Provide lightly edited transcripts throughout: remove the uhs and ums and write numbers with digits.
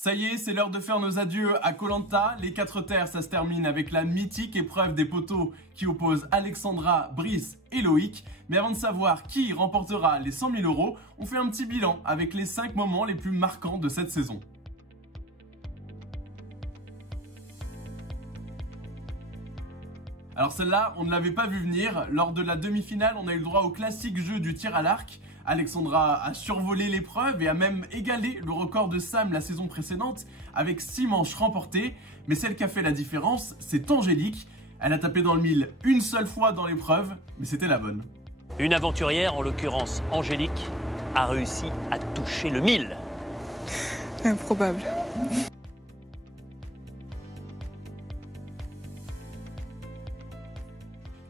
Ça y est, c'est l'heure de faire nos adieux à Koh Lanta. Les 4 terres, ça se termine avec la mythique épreuve des poteaux qui oppose Alexandra, Brice et Loïc. Mais avant de savoir qui remportera les 100 000 €, on fait un petit bilan avec les 5 moments les plus marquants de cette saison. Alors celle-là, on ne l'avait pas vu venir. Lors de la demi-finale, on a eu le droit au classique jeu du tir à l'arc. Alexandra a survolé l'épreuve et a même égalé le record de Sam la saison précédente avec 6 manches remportées. Mais celle qui a fait la différence, c'est Angélique. Elle a tapé dans le mille une seule fois dans l'épreuve, mais c'était la bonne. Une aventurière, en l'occurrence Angélique, a réussi à toucher le 1000. Improbable.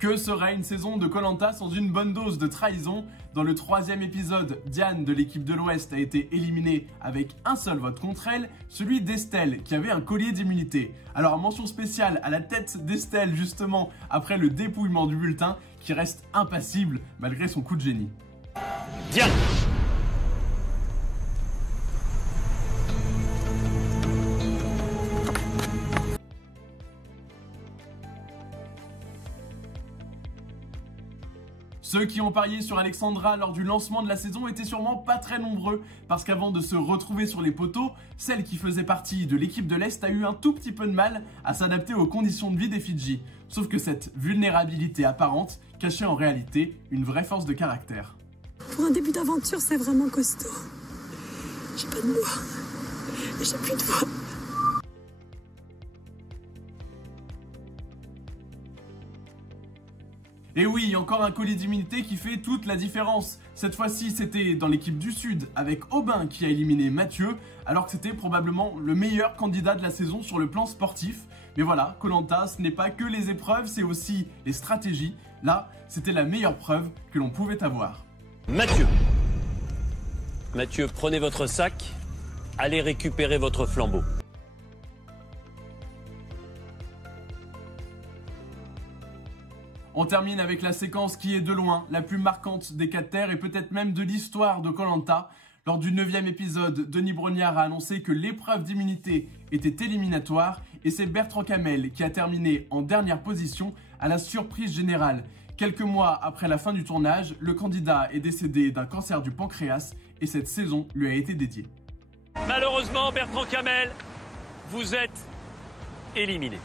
Que serait une saison de Koh Lanta sans une bonne dose de trahison? Dans le 3e épisode, Diane de l'équipe de l'Ouest a été éliminée avec un seul vote contre elle, celui d'Estelle qui avait un collier d'immunité. Alors mention spéciale à la tête d'Estelle justement après le dépouillement du bulletin qui reste impassible malgré son coup de génie. Diane! Ceux qui ont parié sur Alexandra lors du lancement de la saison étaient sûrement pas très nombreux, parce qu'avant de se retrouver sur les poteaux, celle qui faisait partie de l'équipe de l'Est a eu un tout petit peu de mal à s'adapter aux conditions de vie des Fidji. Sauf que cette vulnérabilité apparente cachait en réalité une vraie force de caractère. Pour un début d'aventure, c'est vraiment costaud. J'ai pas de mots. J'ai plus de voix. Et oui, encore un collier d'immunité qui fait toute la différence. Cette fois-ci, c'était dans l'équipe du Sud avec Aubin qui a éliminé Mathieu, alors que c'était probablement le meilleur candidat de la saison sur le plan sportif. Mais voilà, Koh Lanta, ce n'est pas que les épreuves, c'est aussi les stratégies. Là, c'était la meilleure preuve que l'on pouvait avoir. Mathieu, prenez votre sac, allez récupérer votre flambeau. On termine avec la séquence qui est de loin la plus marquante des 4 terres et peut-être même de l'histoire de Koh Lanta. Lors du 9e épisode, Denis Brognard a annoncé que l'épreuve d'immunité était éliminatoire et c'est Bertrand Camel qui a terminé en dernière position à la surprise générale. Quelques mois après la fin du tournage, le candidat est décédé d'un cancer du pancréas et cette saison lui a été dédiée. Malheureusement, Bertrand Camel, vous êtes éliminé.